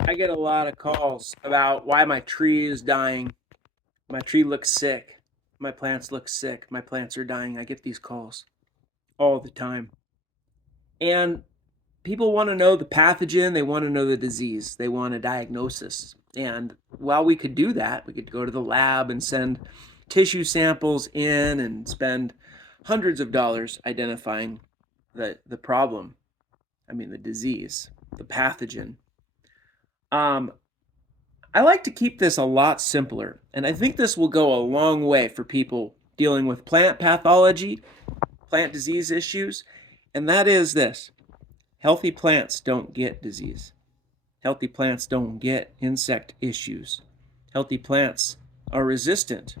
I get a lot of calls about why my tree is dying. My tree looks sick. My plants look sick. My plants are dying. I get these calls all the time. And people want to know the pathogen, they want to know the disease, they want a diagnosis. And while we could do that, we could go to the lab and send tissue samples in and spend hundreds of dollars identifying the problem. I mean, the disease, the pathogen. Um, I like to keep this a lot simpler, and I think this will go a long way for people dealing with plant pathology, plant disease issues, and that is this: healthy plants don't get disease. Healthy plants don't get insect issues. Healthy plants are resistant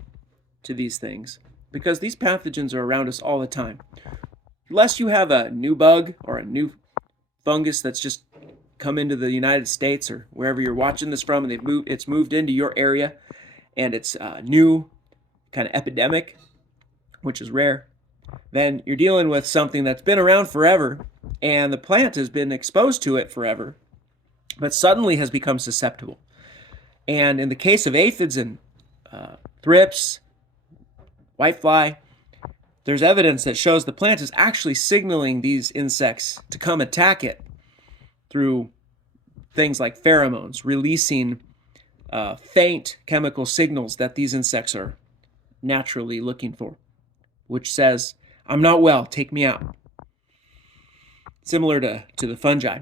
to these things because these pathogens are around us all the time. Unless you have a new bug or a new fungus that's just come into the United States or wherever you're watching this from, and it's moved into your area, and it's a new kind of epidemic, which is rare, then you're dealing with something that's been around forever, and the plant has been exposed to it forever, but suddenly has become susceptible. And in the case of aphids and thrips, whitefly, there's evidence that shows the plant is actually signaling these insects to come attack it through things like pheromones, releasing faint chemical signals that these insects are naturally looking for, which says, I'm not well, take me out. Similar to the fungi.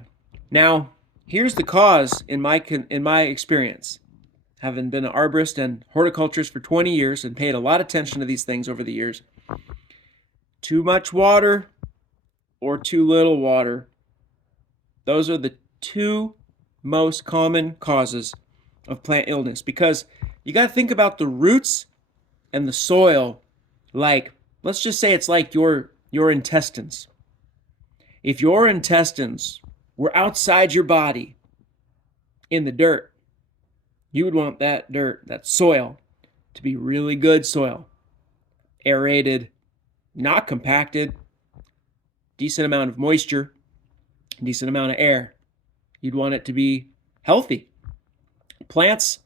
Now, here's the cause in my experience, having been an arborist and horticulturist for 20 years and paid a lot of attention to these things over the years. Too much water or too little water. Those are the two most common causes of plant illness, because you got to think about the roots and the soil. Like, let's just say it's like your intestines. If your intestines were outside your body in the dirt, you would want that dirt, that soil, to be really good soil, aerated, not compacted, decent amount of moisture, decent amount of air. You'd want it to be healthy. Plants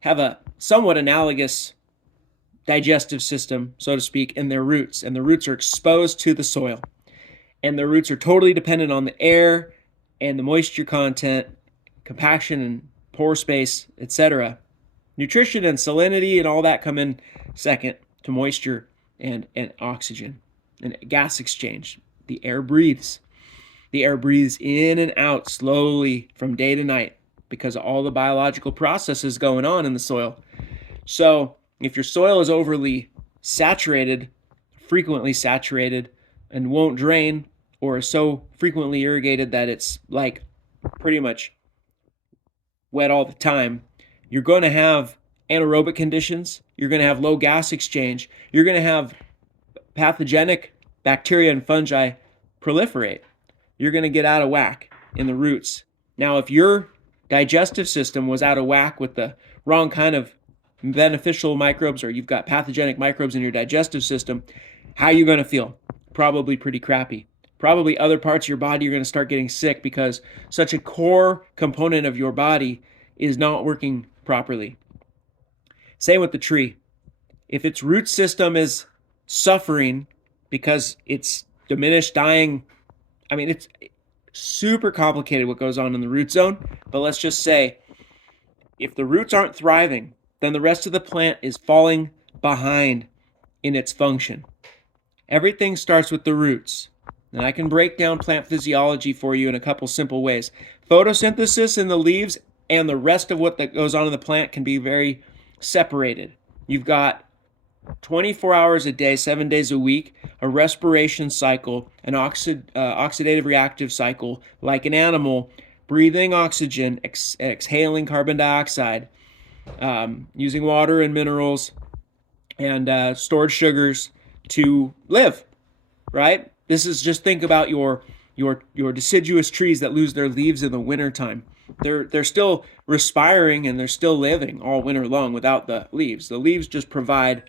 have a somewhat analogous digestive system, so to speak, in their roots, and the roots are exposed to the soil. And the roots are totally dependent on the air and the moisture content, compaction and pore space, etc. Nutrition and salinity and all that come in second to moisture and oxygen and gas exchange. The air breathes. The air breathes in and out slowly from day to night because of all the biological processes going on in the soil. So if your soil is overly saturated, frequently saturated, and won't drain, or is so frequently irrigated that it's like pretty much wet all the time, you're going to have anaerobic conditions, you're going to have low gas exchange, you're going to have pathogenic bacteria and fungi proliferate. You're going to get out of whack in the roots. Now, if your digestive system was out of whack with the wrong kind of beneficial microbes, or you've got pathogenic microbes in your digestive system, how are you going to feel? Probably pretty crappy. Probably other parts of your body are going to start getting sick because such a core component of your body is not working properly. Same with the tree. If its root system is suffering because it's diminished, dying, I mean, it's super complicated what goes on in the root zone, but let's just say if the roots aren't thriving, then the rest of the plant is falling behind in its function. Everything starts with the roots. And I can break down plant physiology for you in a couple simple ways. Photosynthesis in the leaves and the rest of what that goes on in the plant can be very separated. You've got 24 hours a day, 7 days a week, a respiration cycle, an oxidative reactive cycle, like an animal, breathing oxygen, exhaling carbon dioxide, using water and minerals and stored sugars to live, right? This is just think about your deciduous trees that lose their leaves in the wintertime. They're still respiring and they're still living all winter long without the leaves. The leaves just provide,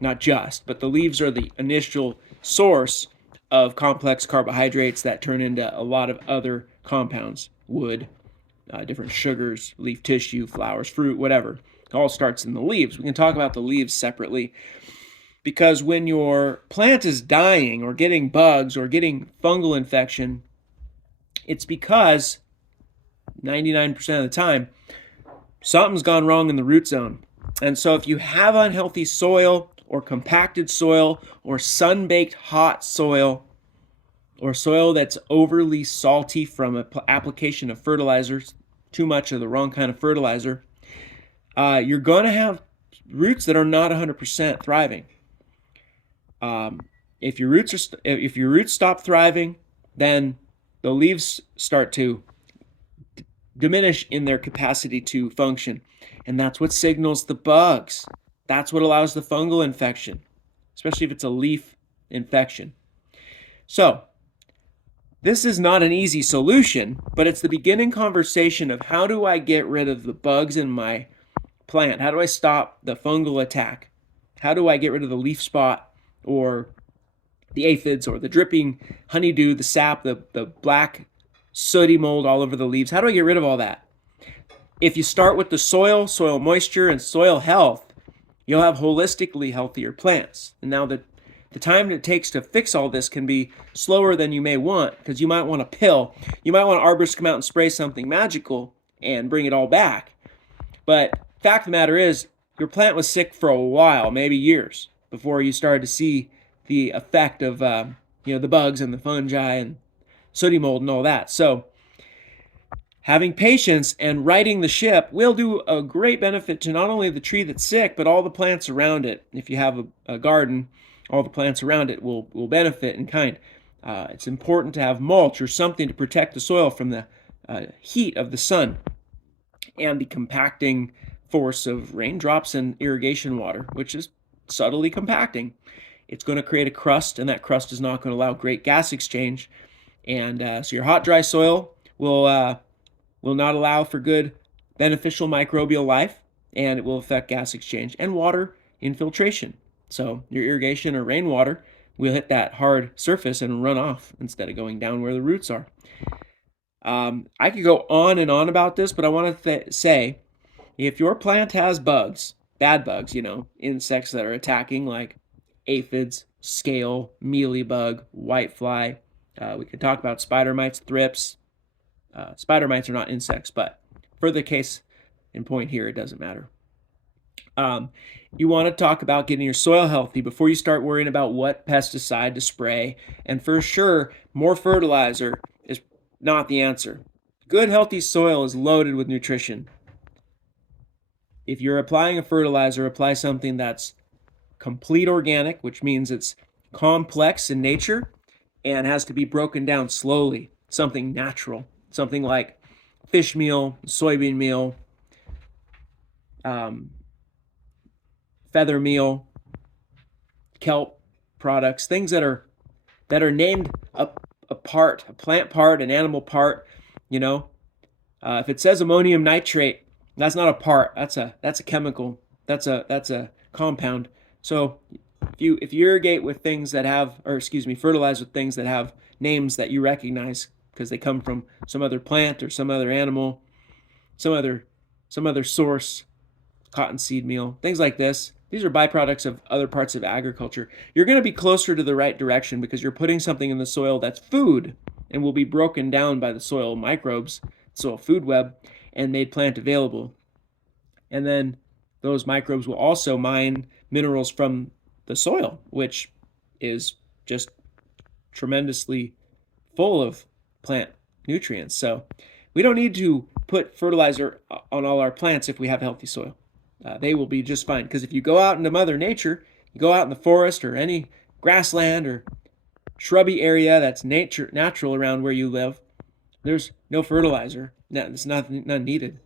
not just, but the leaves are the initial source of complex carbohydrates that turn into a lot of other compounds, wood, different sugars, leaf tissue, flowers, fruit, whatever. It all starts in the leaves. We can talk about the leaves separately, because when your plant is dying or getting bugs or getting fungal infection, it's because 99% of the time, something's gone wrong in the root zone. And so if you have unhealthy soil or compacted soil or sun-baked hot soil or soil that's overly salty from application of fertilizers, too much of the wrong kind of fertilizer, you're going to have roots that are not 100% thriving. If your roots stop thriving, then the leaves start to diminish in their capacity to function, and that's what signals the bugs. That's what allows the fungal infection, especially if it's a leaf infection. So this is not an easy solution, but it's the beginning conversation of how do I get rid of the bugs in my plant? How do I stop the fungal attack? How do I get rid of the leaf spot or the aphids or the dripping honeydew, the sap, the black sooty mold all over the leaves? How do I get rid of all that? If you start with the soil moisture, and soil health, you'll have holistically healthier plants. And now the time it takes to fix all this can be slower than you may want, because you might want a pill. You might want an arborist to come out and spray something magical and bring it all back. But fact of the matter is, your plant was sick for a while, maybe years, before you started to see the effect of the bugs and the fungi and sooty mold and all that. So having patience and righting the ship will do a great benefit to not only the tree that's sick, but all the plants around it. If you have a garden, all the plants around it will benefit in kind. It's important to have mulch or something to protect the soil from the heat of the sun and the compacting force of raindrops and irrigation water, which is subtly compacting. It's going to create a crust, and that crust is not going to allow great gas exchange. And so your hot, dry soil will not allow for good beneficial microbial life, and it will affect gas exchange and water infiltration. So your irrigation or rainwater will hit that hard surface and run off instead of going down where the roots are. I could go on and on about this, but I want to say, if your plant has bugs, bad bugs, insects that are attacking, like aphids, scale, mealybug, whitefly, we could talk about spider mites, thrips. Spider mites are not insects, but for the case in point here, it doesn't matter. You want to talk about getting your soil healthy before you start worrying about what pesticide to spray. And for sure, more fertilizer is not the answer. Good, healthy soil is loaded with nutrition. If you're applying a fertilizer, apply something that's complete organic, which means it's complex in nature and has to be broken down slowly. Something natural, something like fish meal, soybean meal, feather meal, kelp products, things that are named a part, a plant part, an animal part. If it says ammonium nitrate, that's not a part. That's a chemical. That's a compound. So if you irrigate with things that have, fertilize with things that have names that you recognize because they come from some other plant or some other animal, some other source, cottonseed meal, things like this. These are byproducts of other parts of agriculture. You're going to be closer to the right direction because you're putting something in the soil that's food and will be broken down by the soil microbes, soil food web, and made plant available. And then those microbes will also mine minerals from the soil, which is just tremendously full of plant nutrients. So we don't need to put fertilizer on all our plants if we have healthy soil. They will be just fine, because if you go out into Mother Nature, you go out in the forest or any grassland or shrubby area that's natural around where you live, there's no fertilizer. It's none needed.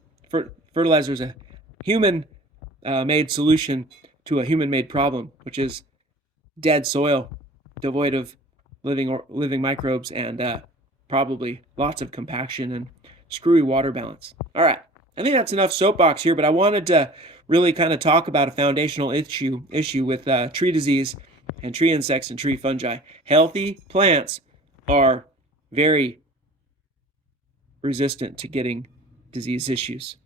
Fertilizer is a human-made solution to a human-made problem, which is dead soil, devoid of living microbes, and probably lots of compaction and screwy water balance. All right, I think that's enough soapbox here, but I wanted to really kind of talk about a foundational issue with tree disease and tree insects and tree fungi. Healthy plants are very resistant to getting disease issues.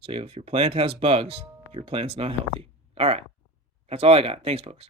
So if your plant has bugs, your plant's not healthy. All right. That's all I got. Thanks, folks.